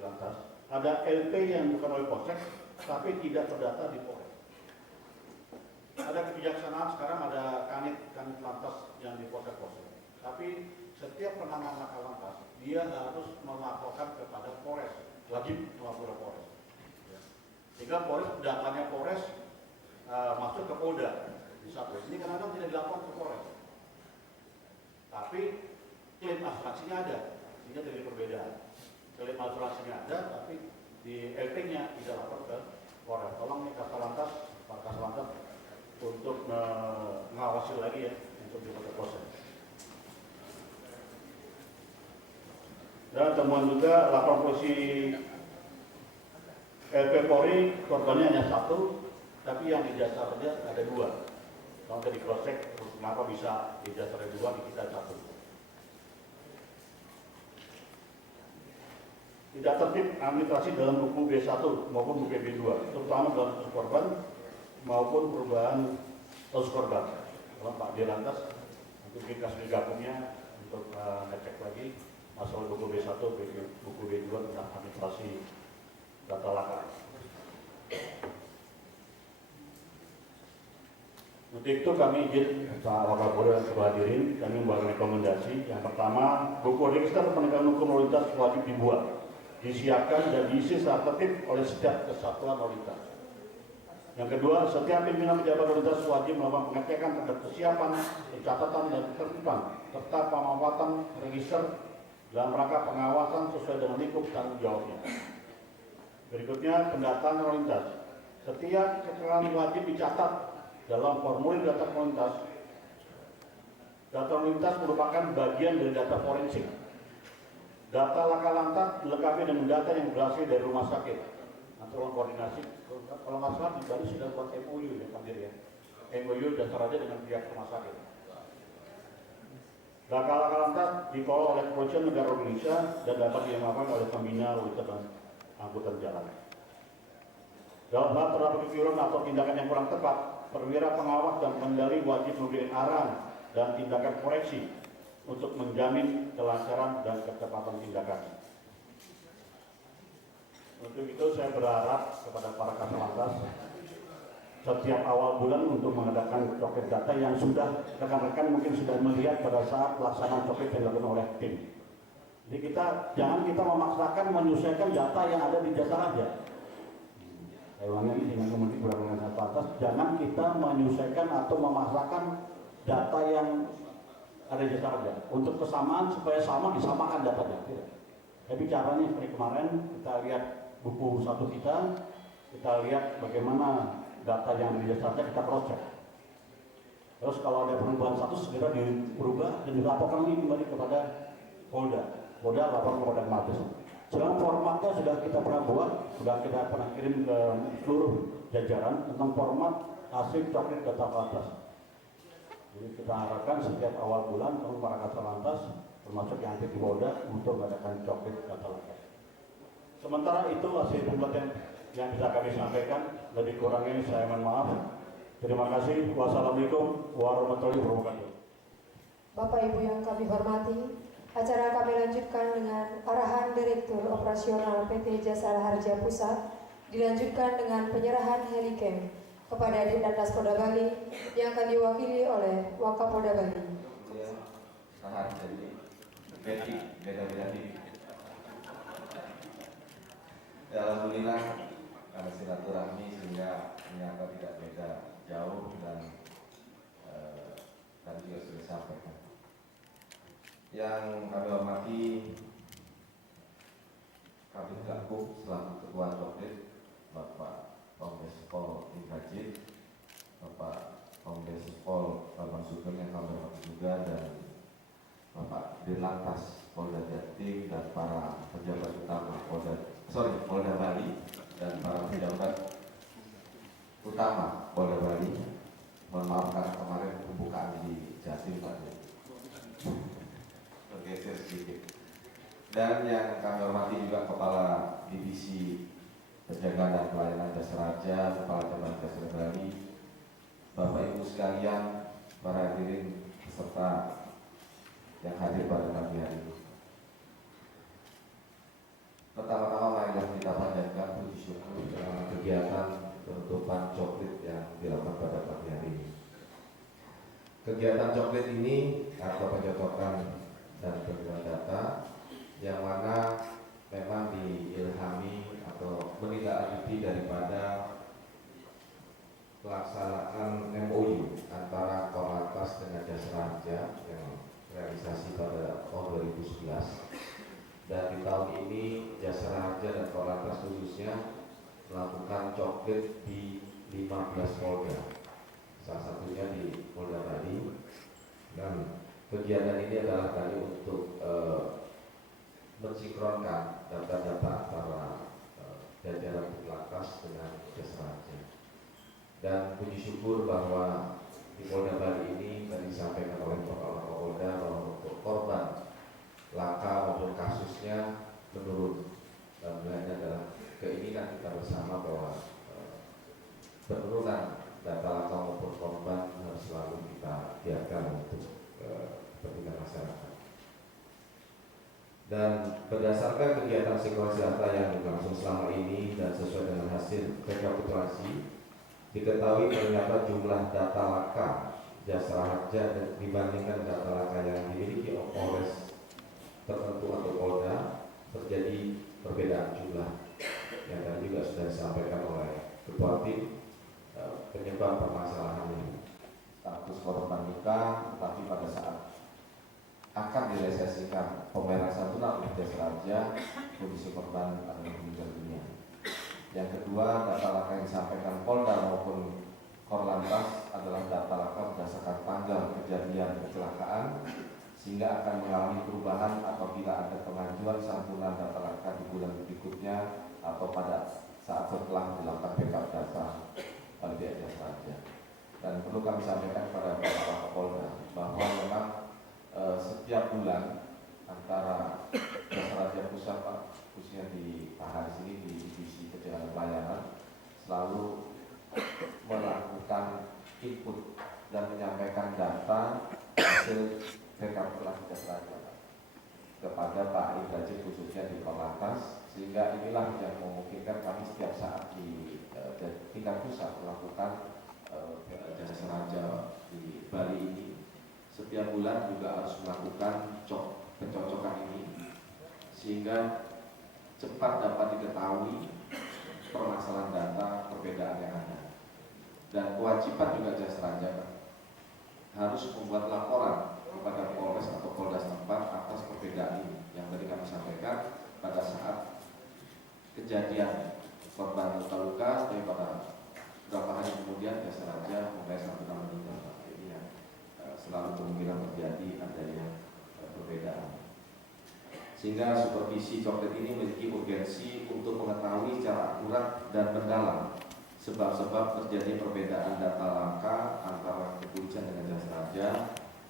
lantas, ada LP yang bukan oleh Polsek, tapi tidak terdata di Polres. Ada kebijaksanaan sekarang ada kanit lantas yang di Polsek. Tapi setiap penanganan laka lantas, dia harus melaporkan kepada Polres, wajib melapor ke Polres. Sehingga Polres, datanya Polres masuk ke Polda. Di satu, ini kadang-kadang tidak dilaporkan ke Polres. Tapi klaim asuransinya ada, sehingga terjadi perbedaan. Klaim asuransinya ada, tapi di LP-nya tidak lapor ke Polres. Tolong nih Pak Kaslantas untuk mengawasi lagi ya untuk di Kota Polsek. Dan temuan juga lapor polisi LP Polri korbannya hanya satu, tapi yang di jasa saja ada dua. Kalau di Polsek, kenapa bisa di jasa ada dua, di kita satu? Tidak tertib administrasi dalam buku B1 maupun buku B2, terutama dalam kasus korban maupun perubahan kasus korban. Kalau Pak Dirlantas, untuk kasus digabungnya untuk ngecek lagi masalah buku B1, buku B2 tentang administrasi data laka. Untuk itu kami izin Pak Wakapolda dan Ketua Hadirin, kami membuat rekomendasi. Yang pertama, buku register penegakan hukum lalu lintas wajib dibuat, disiapkan dan diisi secara tertib oleh setiap kesatuan lalu lintas. Yang kedua, setiap pimpinan pejabat lalu lintas wajib melakukan pengecekan terhadap kesiapan, pencatatan dan ketertiban serta pemanfaatan register dalam rangka pengawasan sesuai dengan lingkup tanggung jawabnya. Berikutnya, pendataan lalu lintas. Setiap keterangan wajib dicatat dalam formulir data lalu lintas. Data lalu lintas merupakan bagian dari data forensik. Data laka lantas dilengkapi dengan data yang berhasil dari rumah sakit. Nanti tolong koordinasi. Kalau nggak salah di Bali sudah buat MOU ya, Pak Dir ya. MOU dasar aja dengan pihak rumah sakit. Data laka lantas dikelola oleh Kepolisian Negara Indonesia dan dapat diamankan oleh pembina lalu lintas dan angkutan jalan. Dalam hal terhadap kecurangan atau tindakan yang kurang tepat, perwira pengawas dan pengendali wajib memberi arahan dan tindakan koreksi untuk menjamin kelancaran dan ketepatan tindakan. Untuk itu saya berharap kepada para Kaslantas setiap awal bulan untuk mengadakan coket data yang sudah rekan-rekan mungkin sudah melihat pada saat pelaksanaan coket yang dilakukan oleh tim. Jadi jangan kita memaksakan menyesuaikan data yang ada di jasa raja. Saya ulangi dengan Kementerian Perdagangan dan Atas, jangan kita menyesuaikan atau memaksakan data yang ada di jasa raja. Untuk kesamaan supaya sama disamakan datanya. Tidak. Tapi caranya seperti kemarin kita lihat buku satu kita lihat bagaimana data yang di jasa raja kita cross check. Terus kalau ada perubahan status segera dirubah dan dilaporkan lagi kembali kepada Polda lapor kepada Mabes. Sekarang formatnya sudah kita pernah buat, sudah kita pernah kirim ke seluruh jajaran tentang format hasil coket data lantas. Jadi kita harapkan setiap awal bulan para Kaslantas termasuk yang ada di Polda untuk mengadakan coket data lantas. Sementara itu hasil pembuatan yang bisa kami sampaikan, lebih kurangnya saya mohon maaf. Terima kasih. Wassalamualaikum warahmatullahi wabarakatuh. Bapak Ibu yang kami hormati, acara kami lanjutkan dengan arahan Direktur Operasional PT Jasara Harja Pusat, dilanjutkan dengan penyerahan Helicam kepada Ditlantas Polda Bali yang akan diwakili oleh Wakapolda Bali. Alhamdulillah karena silaturahmi sehingga ternyata tidak beda jauh dan tadi juga sudah disampaikan. Yang kami hormati Kabid Gakum selaku Ketua Coket, Bapak Kombes Pol Ingkajit, Bapak Kombes Pol Bambang Sugeng yang kami hormati juga, dan Bapak Dirlantas Polda Jatim dan para pejabat utama Polda Bali dan para pejabat utama Polda Bali. Mohon maaf karena kemarin pembukaan di Jatim Pak bergeser sedikit. Dan yang kami hormati juga Kepala Divisi Penjagaan dan Pelayanan Jasa Raja, Kepala Cabang Jasa Bali, Bapak Ibu sekalian, para hadirin peserta yang hadir pada pagi hari ini. Pertama-tama Kegiatan coklit ini atau pencocokan dan penjualan data yang mana memang diilhami atau menindaklanjuti daripada pelaksanaan MOU antara Korlantas dengan Jasara Harja yang realisasi pada tahun 2011, dan di tahun ini Jasara Harja dan Korlantas khususnya melakukan coklit di 15 Polda, salah satunya di Polda Bali. Dan kegiatan ini adalah tadi untuk mensinkronkan data-data antara jajaran Korlantas dengan Jasara Harja. Dan puji syukur bahwa di Polda Bali ini tadi disampaikan oleh Bapak Kapolda bahwa untuk korban laka maupun kasusnya menurun, dan ini adalah keinginan kita bersama bahwa penurunan data laka maupun korban harus selalu kita biarkan untuk kepentingan masyarakat. Dan berdasarkan kegiatan sinkronisasi data yang berlangsung selama ini dan sesuai dengan hasil rekapitulasi, diketahui ternyata jumlah data laka Jasara Harja dibandingkan data laka yang dimiliki Polres tertentu atau Polda terjadi perbedaan jumlah, yang tadi juga sudah disampaikan oleh Ketua Tim. Penyebab permasalahan ini status korban luka, tetapi pada saat akan direalisasikan pembayaran tunai oleh Jasara Harja, kondisi korban adalah meninggal dunia. Yang kedua, data laka yang disampaikan Polda maupun Korlantas adalah data laka berdasarkan tanggal kejadian kecelakaan, sehingga akan mengalami perubahan apabila ada pengajuan santunan data laka di bulan berikutnya atau pada saat setelah dilakukan backup data oleh pihak Jasara Harja. Dan perlu kami sampaikan kepada Bapak Kapolda bahwa memang setiap bulan antara Jasara Harja Pusat, khususnya di Pak Haris ini di divisi perjalanan pelayanan, selalu melakukan input dan menyampaikan data hasil rekapitulasi Jasara Harja kepada Pak Ibrahim khususnya di Korlantas, sehingga inilah yang memungkinkan kami setiap saat di tingkat pusat melakukan Jasara Harja di Bali ini setiap bulan juga harus melakukan pencocokan ini, sehingga cepat dapat diketahui permasalahan data perbedaan yang ada. Dan kewajiban juga Jasara Harja harus membuat laporan kepada Polres atau Polda setempat atas perbedaan ini yang tadi kami sampaikan pada saat kejadian korban luka-luka, tapi pada beberapa hari kemudian Jasara Harja membayar santunan meninggal. Ini yang selalu kemungkinan terjadi adanya perbedaan. Sehingga supervisi coklit ini memiliki urgensi untuk mengetahui secara akurat dan mendalam sebab-sebab terjadi perbedaan data laka antara kepolisian dengan Jasara Harja,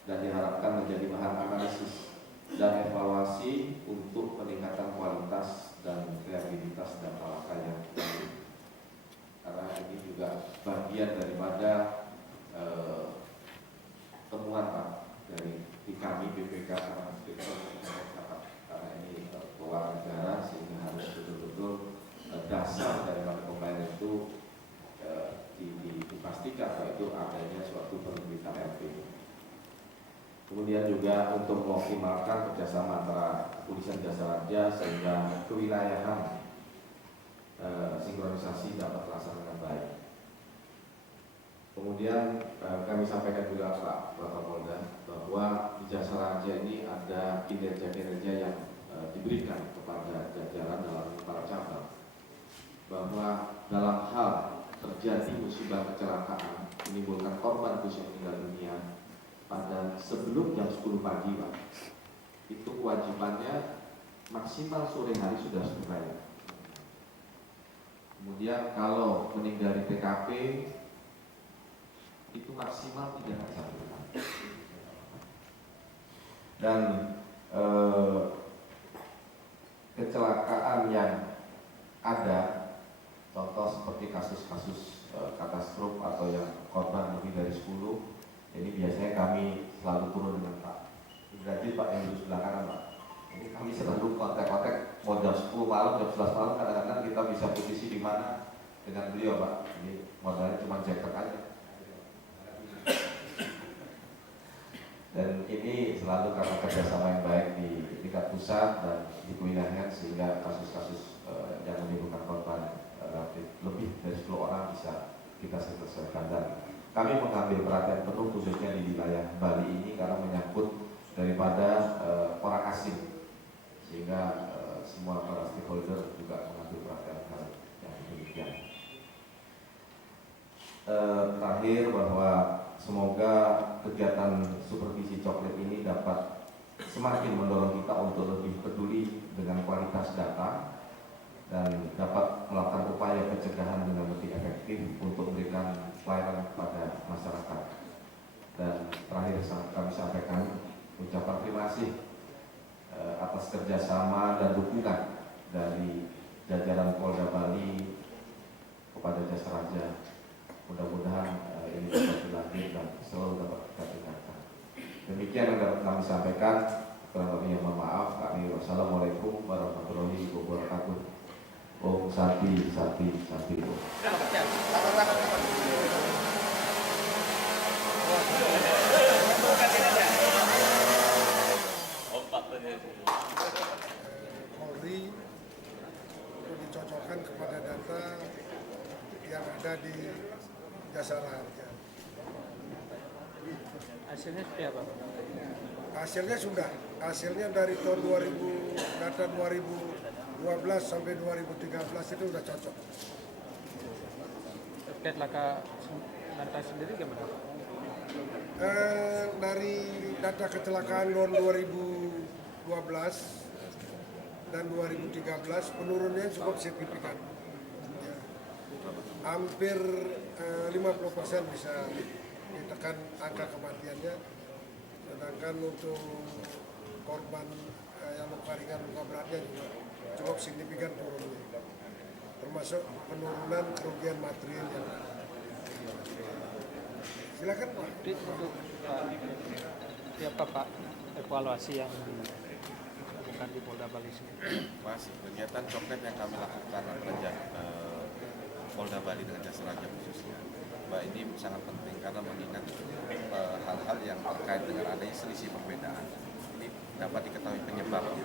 dan diharapkan menjadi bahan analisis dan evaluasi untuk peningkatan kualitas dan kreativitas data laka yang baru. Karena ini juga bagian daripada temuan Pak dari kami BPK karena ini keuangan negara, sehingga harus betul-betul dasar daripada pembayaran itu dipastikan bahwa itu adanya suatu penerbitan RP. Kemudian juga untuk mengoptimalkan kerjasama antara kepolisian Jasara Harja sehingga kewilayahan sinkronisasi dapat terlaksana dengan baik. Kemudian kami sampaikan juga Pak Kapolda bahwa di Jasara Harja ini ada kinerja-kinerja yang diberikan kepada jajaran dalam para cabang, bahwa dalam hal terjadi musibah kecelakaan menimbulkan korban khususnya meninggal dunia pada sebelum jam 10 pagi Pak, itu kewajibannya maksimal sore hari sudah dibayar. Kemudian kalau meninggal di TKP itu maksimal 3 hari 1 bulan. Dan kecelakaan yang ada, contoh seperti kasus-kasus katastrof atau yang korban lebih dari 10, ini biasanya kami selalu turun dengan Pak Ibrahim, Pak yang di sebelah kanan Pak. Ini kami selalu kontak-kontak mau jam 10 malam, jam 11 malam, kadang-kadang kita bisa posisi di mana dengan beliau Pak. Ini modalnya cuma jaket aja. Dan ini selalu karena kerjasama yang baik di tingkat pusat dan di kewilayahan, sehingga kasus-kasus yang menimbulkan korban lebih dari 10 orang bisa kita selesaikan. Dan kami mengambil perhatian penuh khususnya di wilayah Bali ini karena menyangkut daripada orang asing, sehingga semua para stakeholder juga mengambil perhatian hal yang demikian. Terakhir, bahwa semoga kegiatan supervisi coklat ini dapat semakin mendorong kita untuk lebih peduli dengan kualitas data dan dapat melakukan upaya pencegahan dengan lebih efektif untuk memberikan pelayanan kepada masyarakat. Dan terakhir kami sampaikan ucapan terima kasih atas kerjasama dan dukungan dari jajaran Polda Bali kepada Jasa Raja. Mudah-mudahan ini dapat dilanjut dan selalu dapat kita tingkatkan. Demikian yang dapat kami sampaikan. Kurang lebihnya mohon maaf. Kami wassalamualaikum warahmatullahi wabarakatuh. Om Santi Santi Santi. Polri untuk dicocokkan kepada data yang ada di Jasa Raja. Hasilnya seperti apa? Hasilnya sudah, hasilnya dari tahun 2000, data 2012 sampai 2013 itu sudah cocok. Terkait laka lantas sendiri gimana? Dari data kecelakaan tahun 2012 dan 2013 penurunannya cukup signifikan. Ya. Hampir 50% bisa ditekan angka kematiannya, sedangkan untuk korban yang luka ringan, luka beratnya juga cukup signifikan turunnya, termasuk penurunan kerugian material yang ada. Silakan Pak. Untuk siapa Pak evaluasi yang dilakukan di Polda Bali sendiri? Masih kegiatan coklat yang kami lakukan Polda Bali dengan Jasa Raja khususnya, Mbak, ini sangat penting karena mengingat hal-hal yang terkait dengan adanya selisih perbedaan ini dapat diketahui penyebabnya,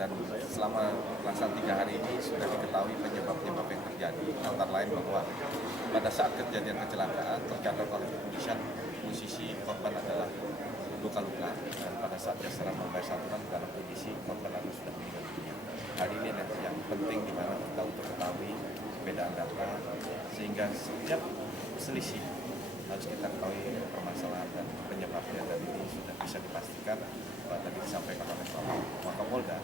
dan selama pelaksanaan 3 hari ini sudah diketahui penyebab-penyebab yang terjadi, antara lain bahwa pada saat kejadian kecelakaan tercatat oleh kepolisian posisi korban adalah luka-luka, dan pada saat Jasa Raja membayar santunan dalam kondisi korban sudah meninggal dunia. Hal ini yang penting di mana kita untuk ketahui perbedaan data, sehingga setiap selisih harus kita ketahui permasalahan dan penyebabnya, dan ini sudah bisa dipastikan tadi disampaikan oleh Pak Kapolda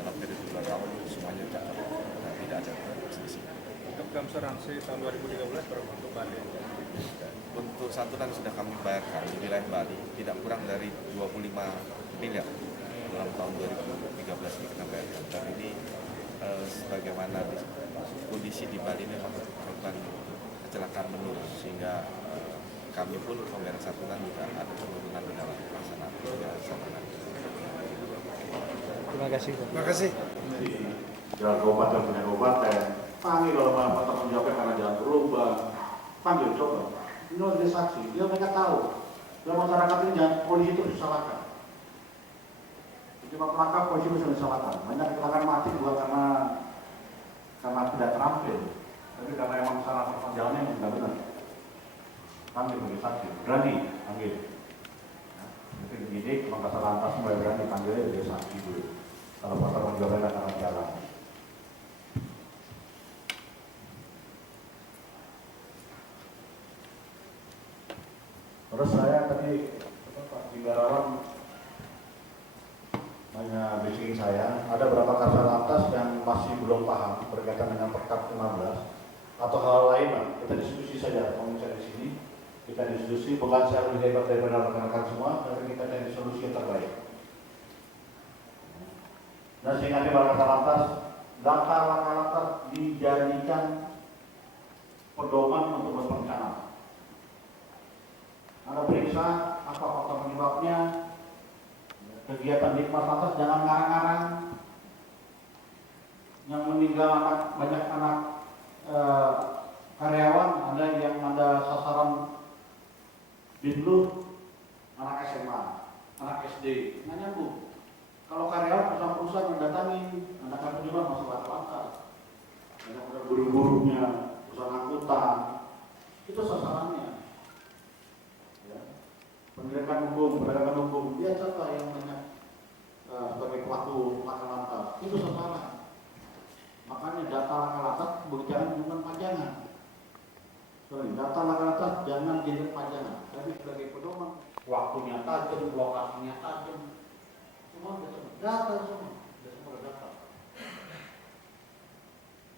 dalam periode 2 tahun semuanya catat dan tidak ada selisih. Untuk asuransi tahun 2013 berapa untuk Bali? Untuk santunan sudah kami bayarkan di wilayah Bali tidak kurang dari 25 miliar dalam tahun 2013 ini kita bayarkan, dan ini sebagaimana kondisi di Bali ini korban kecelakaan menurun, sehingga kami pun pembayaran santunan juga ada penurunan di dalam pelaksanaan santunan. Terima kasih. Terima kasih. Jalan kabupaten punya kabupaten, panggil kalau mau tanggung jawabnya karena jalan berubah, panggil coba. Ini ada saksi, dia mereka tahu. Dalam masyarakat ini jangan polisi itu disalahkan. Cuma pelanggar polisi itu disalahkan. Banyak kecelakaan mati bukan karena tidak terampil, tapi karena emang salah perjalanannya yang tidak benar. Panggil bagi saksi, berani panggil. Mungkin penyidik, Makassar Lantas mulai berani panggilnya jadi saksi dulu. Kalau pasar menjawabnya karena jalan. Terus saya tadi Pak Bigarawan hanya bisikin saya, ada beberapa kasar lantas yang masih belum paham berkaitan dengan Perkap 15 atau hal lain, Pak. Kita diskusi saja, kalau misalnya di sini kita diskusi, bukan saya lebih hebat daripada rekan-rekan semua, tapi kita cari solusi yang terbaik. Dan sehingga di kasar lantas, data lantas dijadikan pedoman untuk berperencanaan. Anda periksa apa faktor penyebabnya. Kegiatan di lantas jangan ngarang-ngarang. Yang meninggal banyak anak karyawan, ada yang ada sasaran binlu anak SMA. SD, nggak nyambung. Kalau karyawan perusahaan mendatangi, Anda akan juga masalah lantas. Ada guru-gurunya, perusahaan angkutan, itu sasarannya. Ya. Pendidikan hukum, penegakan hukum, dia siapa yang banyak sebagai pelaku laka lantas, itu sasaran. Makanya data laka lantas bukan pajangan. Data laka lantas jangan jadi pajangan, tapi sebagai pedoman. Waktunya tajam, lokasinya tajam, semua data semua data.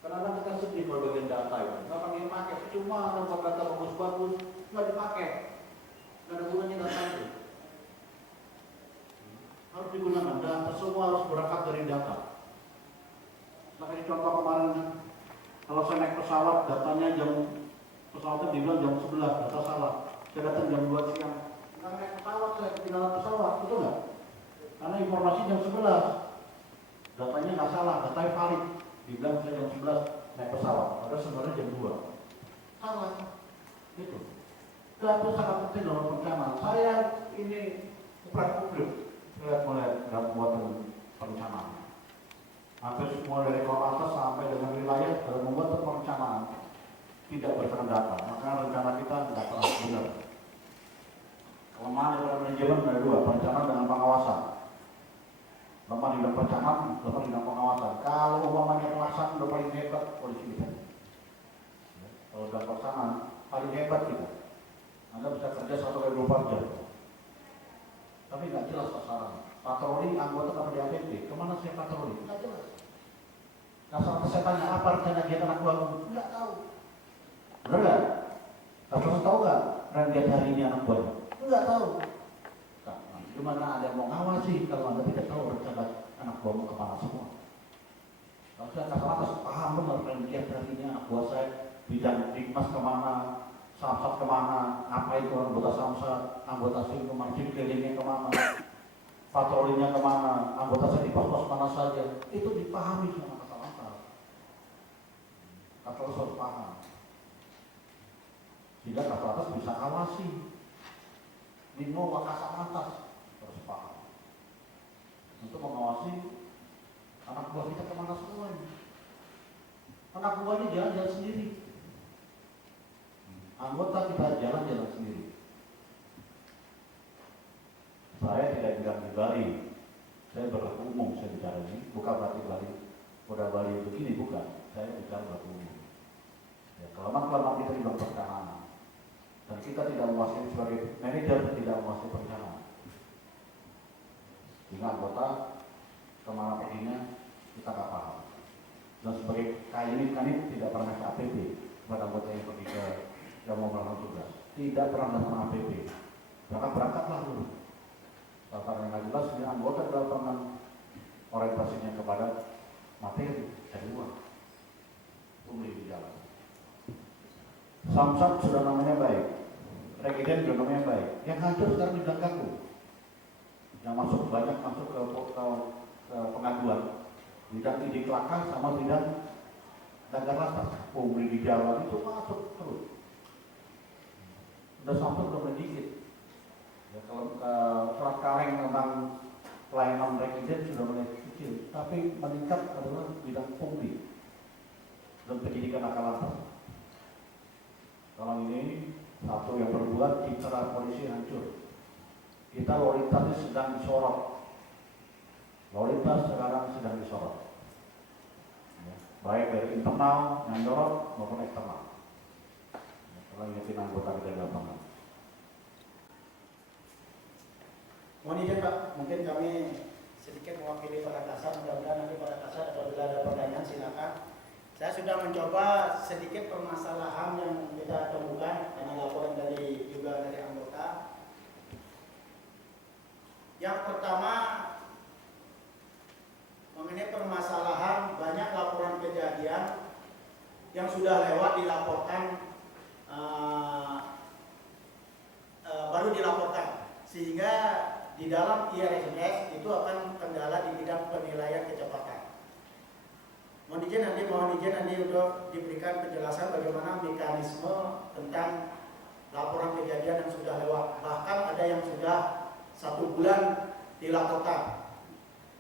Karena kita sedih kalau bagian data ya, nggak pengen pakai, cuma ada data bagus-bagus, nggak dipakai, nggak ada gunanya data itu. Harus digunakan data, semua harus berangkat dari data. Makanya contoh kemarin, kalau saya naik pesawat, datanya pesawatnya dibilang jam 11, data salah. Saya datang jam 2 siang, nggak naik pesawat, saya ketinggalan pesawat, betul nggak? Karena informasi jam 11, datanya nggak salah, datanya valid. Dibilang saya jam 11 naik pesawat, padahal sebenarnya jam 2. Salah. Itu. Data sangat penting dalam perencanaan. Saya ini publik melihat pembuatan perencanaan. Hampir semua dari Korlantas sampai dengan wilayah dalam membuat perencanaan tidak berdasarkan data. Maka rencana kita tidak pernah benar. Kelemahan dalam manajemen ada dua, perencanaan dengan pengawasan. Lemah di dalam perencanaan, lemah di dalam pengawasan. Kalau umpamanya pelaksanaan udah paling hebat polisi kita. Kalau dalam pelaksanaan paling hebat kita. Anda bisa kerja 1x24 jam. Tapi nggak jelas sasaran. Patroli anggota apa di APT? Kemana saya patroli? Nggak jelas. Nah, saat saya tanya apa rencana dia anak buahmu? Nggak tahu. Benar nggak? Kamu tahu nggak rencana hari ini anak buahmu? Nggak tahu. Gimana ada yang mau ngawasi kalau Anda tidak tahu rencana anak buahmu kemana semua? Kalau saya nggak salah, paham benar rencana hari ini anak buah saya bidang dikmas kemana, samsat kemana, apa itu anggota samsat, anggota kemana, kelilingnya kemana, patrolinya kemana, anggota saya di pos-pos mana saja, itu dipahami sama kata-kata. Kata harus paham. Sehingga kata-kata bisa awasi. Nino wakasa atas harus paham. Untuk mengawasi anak buah kita kemana semuanya. Anak buahnya jalan-jalan sendiri. Anggota kita jalan-jalan sendiri. Saya tidak bilang di Bali, saya berlaku umum saya bicara ini, bukan berarti Bali, udah Bali begini, bukan. Saya bicara berlaku umum. Ya, kelemahan kita di dalam perencanaan. Dan kita tidak menguasai sebagai manajer, tidak menguasai perencanaan. Sehingga anggota kemana perginya kita nggak paham. Dan sebagai kanit tidak pernah ke APP kepada anggota yang pergi ke yang mau melakukan tugas. Tidak pernah datang APP. Berangkatlah dulu. Tata yang jelas ini anggota tidak pernah orientasinya kepada materi dari luar. Umri di jalan. Samsat sudah namanya baik, Regiden juga namanya baik. Yang hancur sekarang di belakangku. Yang banyak masuk ke pengaduan. Bidang ide kelakar sama bidang dagang lantas. Umri di jalan itu masuk terus. Sudah sampai udah sedikit. Ya, kalau surat kaleng tentang pelayanan Regiden sudah mulai kecil, tapi meningkat adalah bidang pungli dan pendidikan akal lantas. Kalau ini satu yang berbuat citra polisi hancur. Kita lalu lintasnya sedang disorot. Lalu lintas sekarang sedang disorot. Ya, baik dari internal yang dorong maupun eksternal. Ya, kalau ingetin anggota kita di lapangan. Mohon izin Pak, mungkin kami sedikit mewakili para kasar. Mudah-mudahan nanti para kasar apabila ada pertanyaan silakan. Saya sudah mencoba sedikit permasalahan yang kita temukan karena laporan juga dari anggota. Yang pertama mengenai permasalahan banyak laporan kejadian yang sudah lewat dilaporkan baru dilaporkan sehingga di dalam IRSMS itu akan kendala di bidang penilaian kecepatan. Mohon izin nanti untuk diberikan penjelasan bagaimana mekanisme tentang laporan kejadian yang sudah lewat. Bahkan ada yang sudah 1 bulan dilaporkan.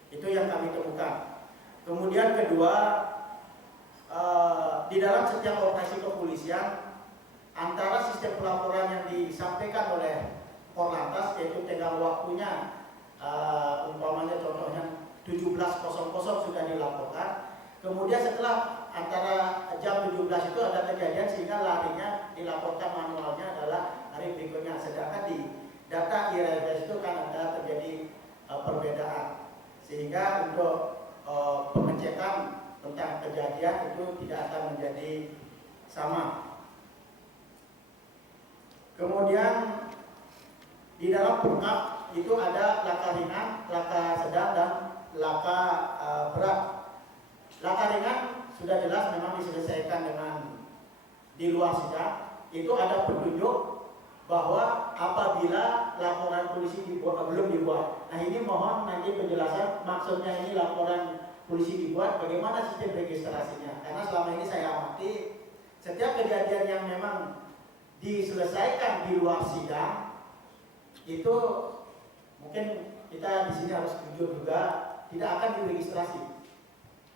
Itu yang kami temukan. Kemudian kedua, di dalam setiap operasi kepolisian, antara sistem pelaporan yang disampaikan oleh Korlantas, yaitu tenggang waktunya, umpamanya contohnya 17.00 sudah dilaporkan. Kemudian setelah antara jam 17 itu ada kejadian sehingga larinya dilaporkan manualnya adalah hari berikutnya. Sedangkan di data IRFS itu kan ada terjadi perbedaan, sehingga untuk pengecekan tentang kejadian itu tidak akan menjadi sama. Kemudian di dalam perkap itu ada laka ringan, laka sedang, dan laka berat. Laka ringan sudah jelas memang diselesaikan dengan di luar sidang. Itu ada petunjuk bahwa apabila laporan polisi belum dibuat. Nah, ini mohon nanti penjelasan maksudnya ini laporan polisi dibuat, bagaimana sistem registrasinya. Karena selama ini saya amati setiap kejadian yang memang diselesaikan di luar sidang itu mungkin kita di sini harus jujur juga tidak akan diregistrasi.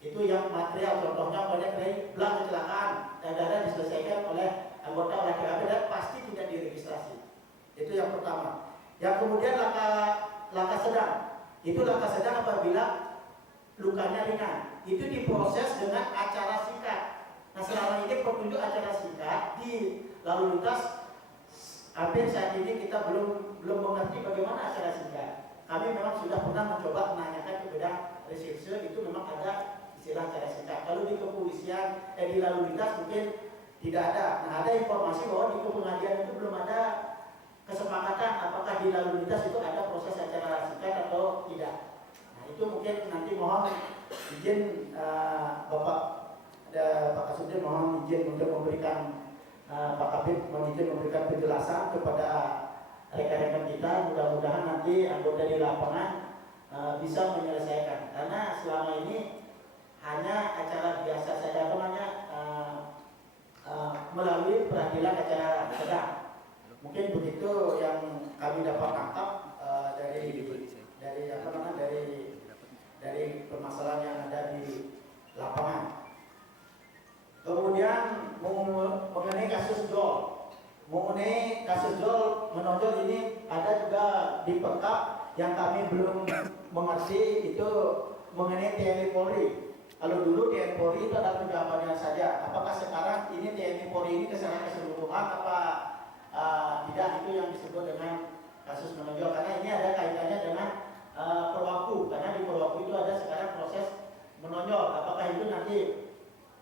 Itu yang material, contohnya banyak dari belang kecelakaan dan ada diselesaikan oleh anggota oleh TKP dan pasti tidak diregistrasi. Itu yang pertama. Yang kemudian laka sedang. Itu laka sedang apabila lukanya ringan. Itu diproses dengan acara sikat. Nah, selama ini petunjuk acara sikat di lalu lintas hampir saat ini kita belum mengerti bagaimana acara sikat. Kami memang sudah pernah mencoba menanyakan kepada reserse, itu memang ada istilah acara sikat. Kalau di kepolisian di lalu lintas mungkin tidak ada. Nah, ada informasi bahwa di pengadilan itu belum ada kesepakatan apakah di lalu lintas itu ada proses acara sikat atau tidak. Nah, itu mungkin nanti mohon izin Pak Kasudin mohon izin untuk memberikan Pak Kabid mohon izin memberikan penjelasan kepada rekan-rekan kita. Mudah-mudahan nanti anggota di lapangan bisa menyelesaikan. Karena selama ini hanya acara biasa saja, melalui peradilan acara sedang. Mungkin begitu yang kami dapat tangkap dari permasalahan yang ada di lapangan. Kemudian mengenai kasus Jol, menonjol ini ada juga di Perkap yang kami belum mengerti, itu mengenai TNI Polri. Kalau dulu TNI Polri itu ada penjabatannya saja. Apakah sekarang ini TNI Polri ini keseluruhan apa tidak, itu yang disebut dengan kasus menonjol. Karena ini ada kaitannya dengan Perwaku. Karena di Perwaku itu ada sekarang proses menonjol. Apakah itu nanti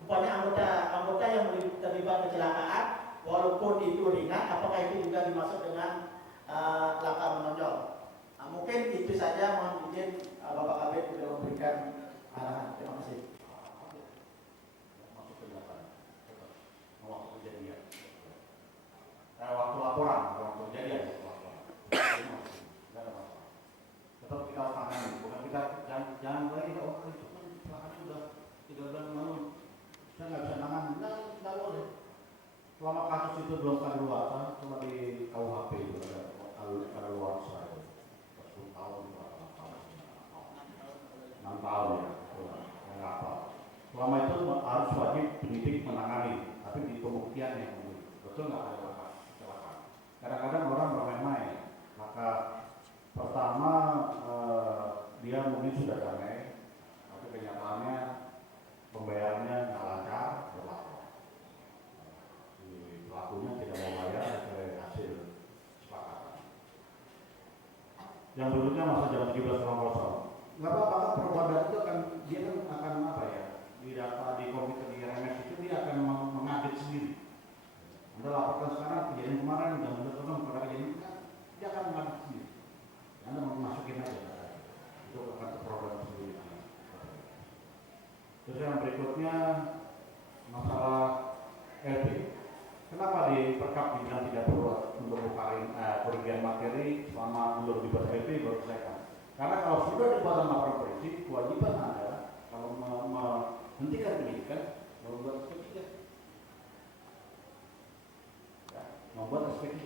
umpamanya anggota yang terlibat kecelakaan walaupun itu ringan, apakah itu juga dimaksud dengan laka menonjol? Nah, mungkin itu saja. Mohon izin Bapak Kabid sudah memberikan arahan. Terima kasih. Waktu laporan, waktu kejadian, tetap kita tangani, bukan kita jangan lagi kita itu kan kecelakaan sudah 3 bulan lalu, saya nggak bisa nangani, nggak boleh. Selama kasus itu belum kadaluarsa, cuma di KUHP itu ada kadaluarsa 10 tahun, 6 tahun ya, nggak apa. Selama itu harus wajib penyidik menangani, tapi di pembuktian yang betul nggak ada kecelakaan. Kadang-kadang orang bermain-main, maka pertama dia mungkin sudah damai, tapi kenyataannya pembayarannya nggak lancar, berlaku. Si pelakunya tidak mau bayar sesuai hasil kesepakatan. Yang berikutnya masa jam 17.00. Nggak apa-apa, perbuatan itu kan dia kan akan apa ya, di data di komputer di RMS itu dia akan mengupdate sendiri. Anda laporkan sekarang kejadian kemarin, jam 17.00 pada kejadian ini, dia akan mengupdate sendiri. Anda masukin aja, itu akan terprogram sendiri. Terus yang berikutnya masalah LP. Kenapa di Perkap dibilang tidak perlu untuk kerugian materi selama belum dibuat LP baru selesaikan? Karena kalau sudah dibuat laporan polisi, kewajiban Anda kalau menghentikan penyidikan membuat SP3. Ya, membuat SP3.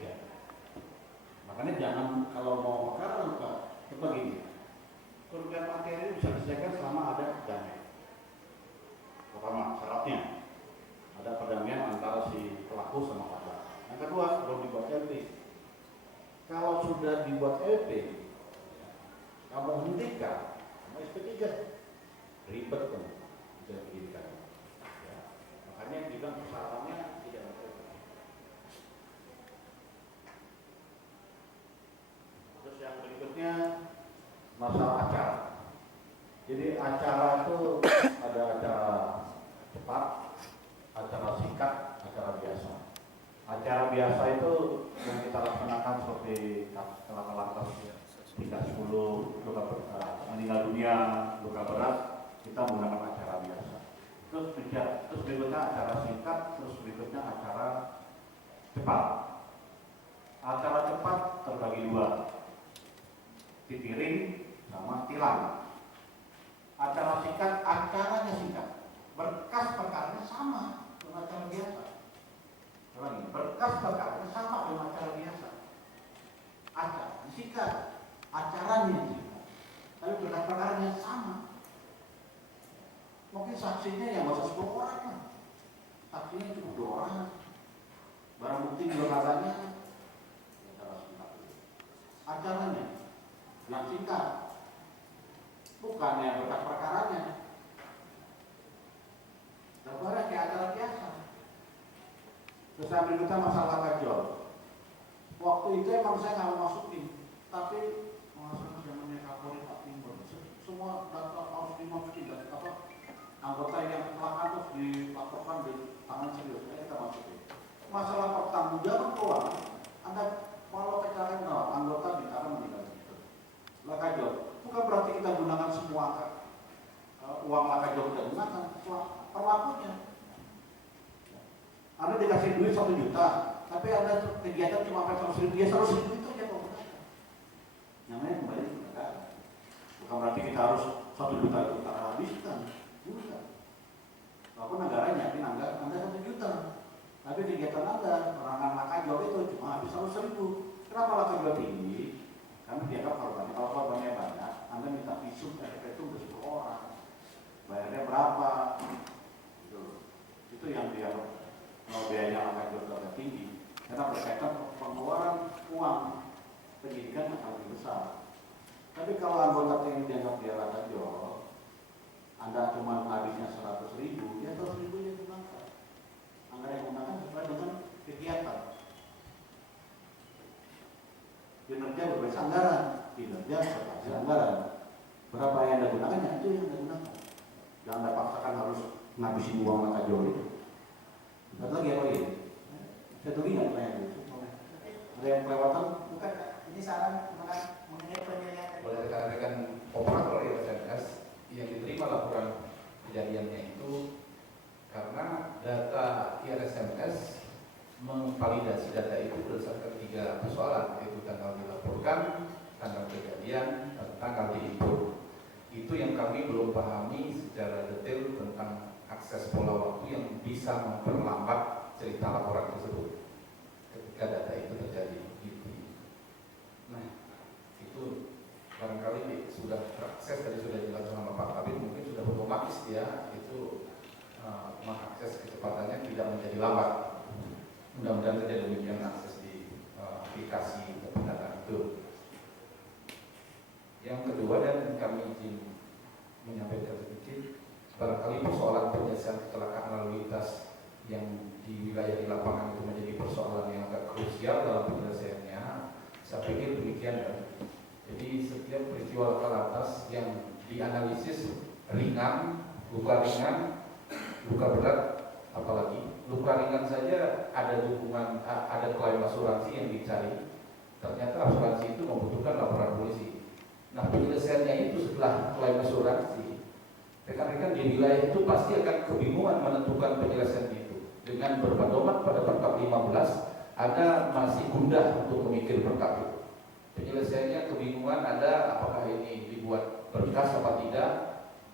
Makanya jangan kalau mau perkara lupa, begini. LP, kamu hentikan, kamu SP3, ribet kan, bisa begini. Ya. Makanya bilang persyaratannya tidak ada. Terus yang berikutnya masalah acara. Jadi acara itu ada acara cepat, acara singkat, acara biasa. Acara biasa itu yang kita laksanakan seperti Kakak-Lantas tingkat 10, meninggal dunia, luka berat, kita menggunakan acara biasa. Terus berikutnya acara singkat, terus berikutnya acara cepat. Acara cepat terbagi dua, titiring sama tilang. Acara singkat, acaranya singkat, berkas perkaranya sama dengan acara biasa. Berkas perkaranya sama dengan acara biasa. Acara singkat, acaranya singkat, tapi berkas perkaranya sama. Mungkin saksinya yang nggak usah 10 orang kan, saksinya cuma 2 orang. Barang bukti juga katanya acara singkat. Acaranya yang singkat, bukannya berkas perkaranya. Daripada kayak acara biasa. Terus yang berikutnya masalah kajol. Waktu itu emang saya nggak mau masukin, tapi masuk zamannya Kapolri Pak Timbul, semua data harus dimasukin dan anggota yang kecelakaan terus dilaporkan di tangan serius. Kita masukin. Masalah pertanggungjawaban keuangan, Anda kalau kecelakaan anggota bicara meninggal itu. Lah kajol, bukan berarti kita gunakan semua uang kajol kita gunakan, perlakunya. Anda dikasih duit 1 juta, tapi Anda kegiatan cuma 100.000, ya 100.000 itu aja kok gunakan. Namanya kembali ke negara. Bukan berarti kita harus 1 juta itu kita habiskan, bukan. Walaupun negara nyiapin Anda 1 juta, tapi kegiatan Anda perangan lakajol itu cuma habis 100.000. Kenapa lakajol tinggi? Karena dianggap korbannya, kalau korbannya banyak, Anda minta visum itu untuk 10 orang, bayarnya berapa? Itu yang dia kalau biayanya lakajol agak tinggi, karena berkaitan pengeluaran uang pendidikan akan lebih besar. Tapi kalau anggota yang dianggap dia lakajol, Anda cuma habisnya 100.000, ya 100.000 yang gunakan. Anggaran yang gunakan sesuai dengan kegiatan. Kinerja berbasis anggaran, kinerja berbasis anggaran. Berapa yang Anda gunakan, ya itu yang Anda gunakan. Jangan Anda paksakan harus ngabisin uang lakajol itu. Ada lagi apa ini? Saya tuh ingat pertanyaan itu. Ada yang kelewatan? Bukan, ini saran mengenai penilaian. Oleh rekan-rekan operator IRSMS yang diterima laporan kejadiannya itu karena data IRSMS memvalidasi data itu berdasarkan 3 persoalan, yaitu tanggal dilaporkan, tanggal kejadian, dan tanggal diinput. Itu yang kami belum pahami secara detail tentang akses pola waktu yang bisa memperlambat cerita laporan tersebut ketika data itu terjadi. Nah, itu barangkali sudah terakses, tadi sudah dijelaskan sama Pak Kabin, mungkin sudah otomatis ya itu mengakses kecepatannya tidak menjadi lambat. Mudah-mudahan saja demikian akses di aplikasi data itu. Yang kedua, dan kami izin menyampaikan sedikit, barangkali persoalan penyelesaian kecelakaan lalu lintas yang di wilayah di lapangan itu menjadi persoalan yang agak krusial dalam penyelesaiannya. Saya pikir demikian ya. Jadi setiap peristiwa laka lantas yang dianalisis ringan, luka berat, apalagi luka ringan saja ada dukungan, ada klaim asuransi yang dicari. Ternyata asuransi itu membutuhkan laporan polisi. Nah, penyelesaiannya itu setelah klaim asuransi, rekan-rekan di wilayah itu pasti akan kebingungan menentukan penyelesaian itu. Dengan berpedoman pada Perkap 15, Anda masih gundah untuk memikir Perkap itu. Penyelesaiannya kebingungan ada, apakah ini dibuat berkas apa tidak.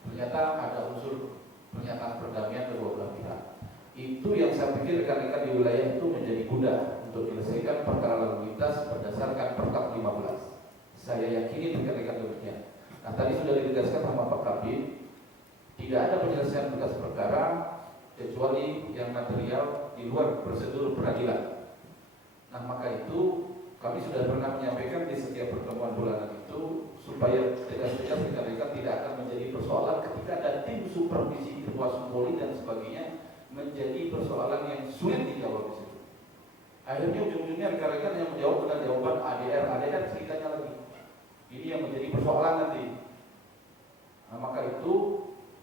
Ternyata ada unsur pernyataan perdamaian kedua belah pihak. Itu yang saya pikir rekan-rekan di wilayah itu menjadi gundah untuk menyelesaikan perkara lalu lintas berdasarkan Perkap 15. Saya yakini rekan-rekan demikian. Nah, tadi sudah ditegaskan sama Pak Kabin, tidak ada penyelesaian berkas perkara kecuali yang material di luar prosedur peradilan. Nah, maka itu Kami sudah pernah menyampaikan di setiap pertemuan bulanan itu supaya tegas-tegas rekan-rekan tidak akan menjadi persoalan ketika ada tim supervisi di Sumboli dan sebagainya menjadi persoalan yang sulit dijawab di situ. Akhirnya ujung-ujungnya rekan-rekan yang menjawab dengan jawaban ADR ceritanya lagi. Ini yang menjadi persoalan nanti. Nah, maka itu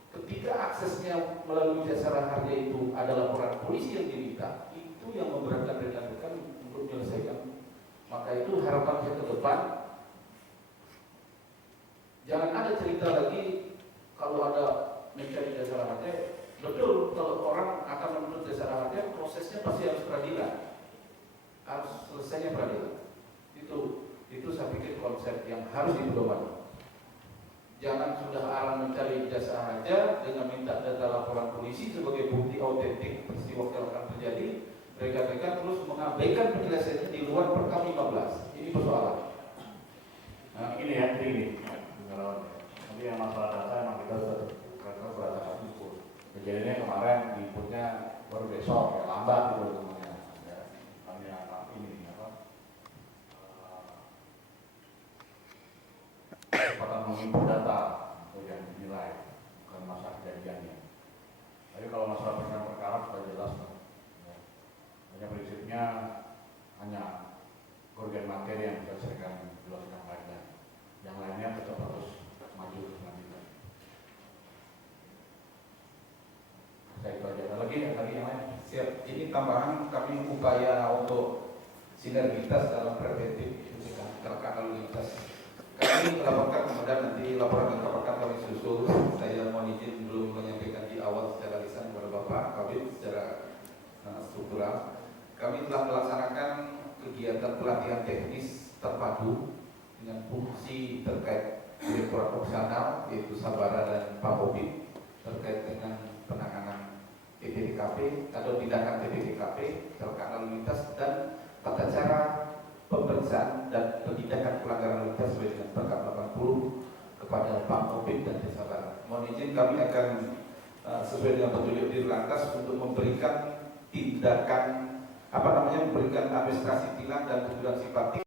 ketika aksesnya melalui jasa harja itu ada laporan polisi yang diminta, itu yang memberatkan rekan-rekan untuk menyelesaikan. Maka itu harapan saya ke depan, jangan ada cerita lagi kalau ada mencari jasa harja. Betul, kalau orang akan menuntut jasa harja, prosesnya pasti harus peradilan, harus selesainya peradilan. Itu saya pikir konsep yang harus dipedoman. Jangan sudah arah mencari jasa harja dengan minta data laporan polisi sebagai bukti autentik peristiwa yang akan terjadi. Rekan-rekan terus mengabaikan penyelesaiannya di luar Perkap 15. Ini persoalan. Nah, ini ya, ini. Nanti yang masalah data memang kita sudah berdasarkan input. Kejadiannya kemarin inputnya baru besok, ya lambat itu semuanya. Ya, hanya ini apa? Kecepatan mengimpor data untuk yang dinilai, bukan masa kejadiannya. Tapi kalau masalah perkara sudah jelas. Hanya prinsipnya hanya kerugian materi yang diselesaikan jelaskan baiknya. Yang lainnya tetap harus maju selanjutnya. Saya itu aja. Ada lagi yang lain? Siap. Ini tambahan kami upaya untuk sinergitas dalam preventif kecelakaan lalu lintas. Kami melaporkan, kemudian nanti laporan yang kami susul. Saya mohon izin belum menyampaikan di awal secara lisan kepada Bapak Kabid secara struktural. Kami telah melaksanakan kegiatan pelatihan teknis terpadu dengan fungsi terkait Direktorat Operasional yaitu Sabara dan Pak Obid terkait dengan penanganan TPDKP atau tindakan TPDKP kecelakaan lalu lintas dan tata cara pemeriksaan dan penindakan pelanggaran lalu lintas sesuai dengan Perkap 80 kepada Pak Obid dan Sabara. Mohon izin kami akan sesuai dengan petunjuk Dirlantas untuk memberikan tindakan memberikan administrasi tilang dan teguran simpatik